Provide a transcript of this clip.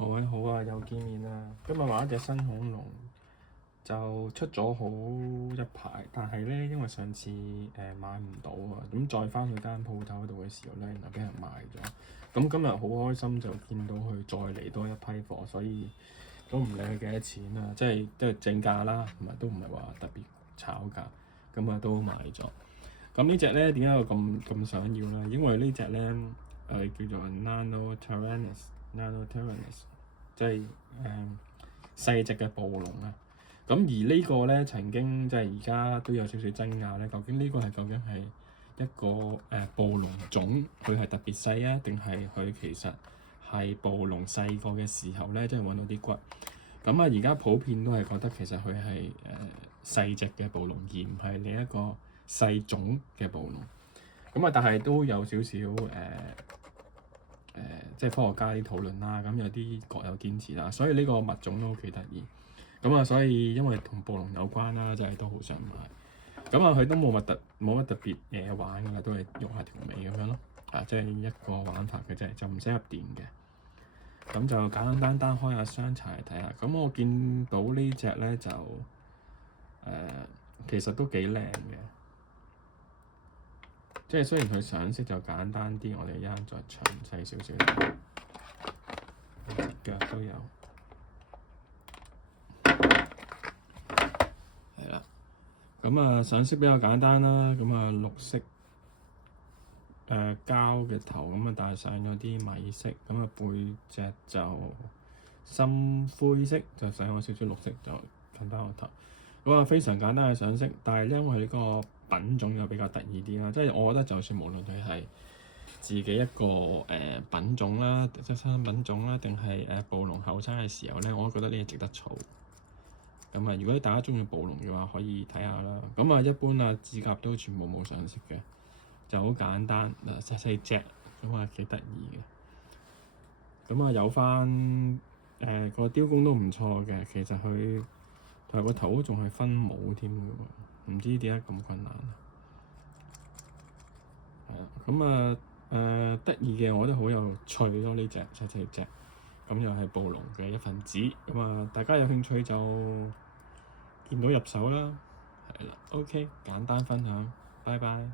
各位好啊，又見面啦！今日畫一隻新恐龍，就出咗好一排，但係咧因為上次買唔到啊，咁再翻去間鋪頭度嘅時候咧，原來俾人賣咗。咁今日好開心就見到佢再嚟多一批貨，所以都唔理佢幾多錢啦，即係正價啦，同埋都唔係話特別炒價，咁啊都買咗。咁呢隻咧點解我咁想要咧？因為呢隻咧叫做 Nanotyrannus，即係細隻嘅暴龍啊。咁而呢個咧曾經即係而家都有少少爭拗咧，究竟呢個究竟係一個暴龍種，佢係特別細啊，定係佢其實係暴龍細個嘅時候咧，即係揾到啲骨。咁啊，而家普遍都係覺得其實佢係細隻嘅暴龍，而唔係另一個細種嘅暴龍。咁啊，但係都有少少即係科學家啲討論啦。咁有啲各有堅持啦，所以呢個物種都幾得意。咁啊，所以因為同暴龍有關啦，真係都好想買。咁啊，佢都冇乜特別嘢玩㗎啦，都係喐下條尾咁樣咯。即係一個玩法嘅啫，就唔使入電嘅。咁就簡簡單單開下箱查嚟睇下。咁我見到呢隻咧就其實都幾靚嘅。即係雖然佢上色就簡單啲，我哋一陣再詳細少少睇。腳都有，係啦。咁啊，上色比較簡單啦。咁啊，綠色膠嘅頭，咁啊帶上咗啲米色。咁啊，背脊就深灰色，就上咗少少綠色，就近翻個頭。咁啊，非常簡單嘅上色，但係因為呢個品種又比較得意啲啦，即係我覺得就算無論佢係自己一個品種啦，即係新品種啦，定係暴龍後生嘅時候咧，我都覺得呢個值得儲。咁啊，如果大家中意暴龍嘅話，可以睇下啦。咁啊，一般啊指甲都全部冇上色嘅，就好簡單嗱，細細隻，咁啊幾得意嘅。咁啊有翻個雕工都唔錯嘅，其實佢同埋個頭都仲係分毛添嘅喎，唔知點解咁困難。係啊，咁啊得意嘅，我覺得好有趣咯，呢隻細細隻，咁又係暴龍嘅一份子。咁啊，大家有興趣就見到入手啦。係啦，OK，簡單分享，拜拜。